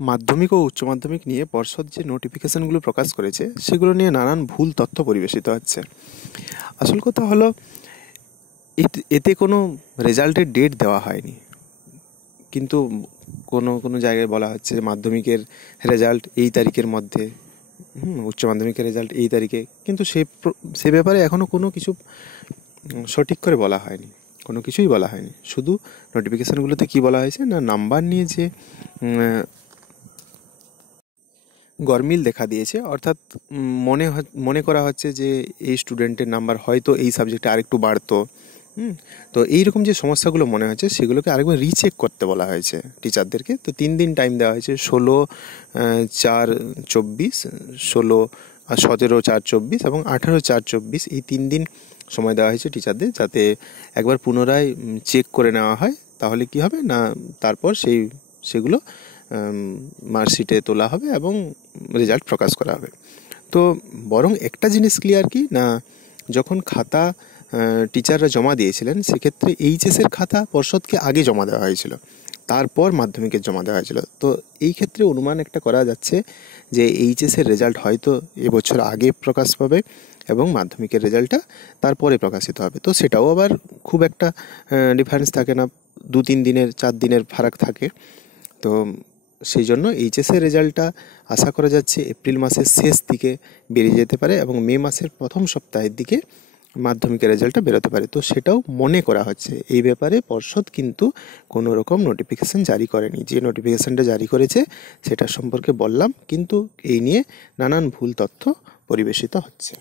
মাধ্যমিক ও উচ্চ মাধ্যমিক নিয়ে পর্ষদ যে নোটিফিকেশনগুলো প্রকাশ করেছে সেগুলো নিয়ে নানান ভুল তথ্য পরিবেশিত হচ্ছে। আসল কথা হলো এতে কোনো রেজাল্টের ডেট দেওয়া হয়নি, কিন্তু কোনো কোনো জায়গায় বলা হচ্ছে যে মাধ্যমিকের রেজাল্ট এই তারিখের মধ্যে, উচ্চ মাধ্যমিকের রেজাল্ট এই তারিখে, কিন্তু সে ব্যাপারে এখনও কোনো কিছু সঠিক করে বলা হয়নি, কোনো কিছুই বলা হয়নি। শুধু নোটিফিকেশানগুলোতে কী বলা হয়েছে না, নাম্বার নিয়ে যে গরমিল দেখা দিয়েছে, অর্থাৎ মনে করা হচ্ছে যে এই স্টুডেন্টের নাম্বার হয়তো এই সাবজেক্টে আরেকটু বাড়তো। তো এইরকম যে সমস্যাগুলো মনে হচ্ছে সেগুলোকে আরেকবার রিচেক করতে বলা হয়েছে টিচারদেরকে। তো 3 দিন টাইম দেওয়া হয়েছে, 16/4/24, 17/4/24 এবং 18/4/24, এই 3 দিন সময় দেওয়া হয়েছে টিচারদের, যাতে একবার পুনরায় চেক করে নেওয়া হয়। তাহলে কি হবে না, তারপর সেগুলো মার্কশিটে তোলা হবে এবং রেজাল্ট প্রকাশ করা হবে। তো বরং একটা জিনিস ক্লিয়ার কি না, যখন খাতা টিচাররা জমা দিয়েছিলেন সেক্ষেত্রে এইচএসের খাতা পর্ষদকে আগে জমা দেওয়া হয়েছিল, তারপর মাধ্যমিকের জমা দেওয়া হয়েছিল। তো এই ক্ষেত্রে অনুমান একটা করা যাচ্ছে যে এইচএসের রেজাল্ট হয়তো এবছর আগে প্রকাশ পাবে এবং মাধ্যমিকের রেজাল্টটা তারপরে প্রকাশিত হবে। তো সেটাও আবার খুব একটা ডিফারেন্স থাকে না, 2-3 দিনের 4 দিনের ফারাক থাকে। তো সেই জন্য এইচএসের রেজাল্টটা আশা করা যাচ্ছে এপ্রিল মাসের শেষ দিকে বেরিয়ে যেতে পারে এবং মে মাসের প্রথম সপ্তাহের দিকে মাধ্যমিকের রেজাল্টটা বেরোতে পারে। তো সেটাও মনে করা হচ্ছে। এই ব্যাপারে পর্ষদ কিন্তু কোনো রকম নোটিফিকেশান জারি করেনি। যে নোটিফিকেশানটা জারি করেছে সেটা সম্পর্কে বললাম, কিন্তু এই নিয়ে নানান ভুল তথ্য পরিবেশিত হচ্ছে।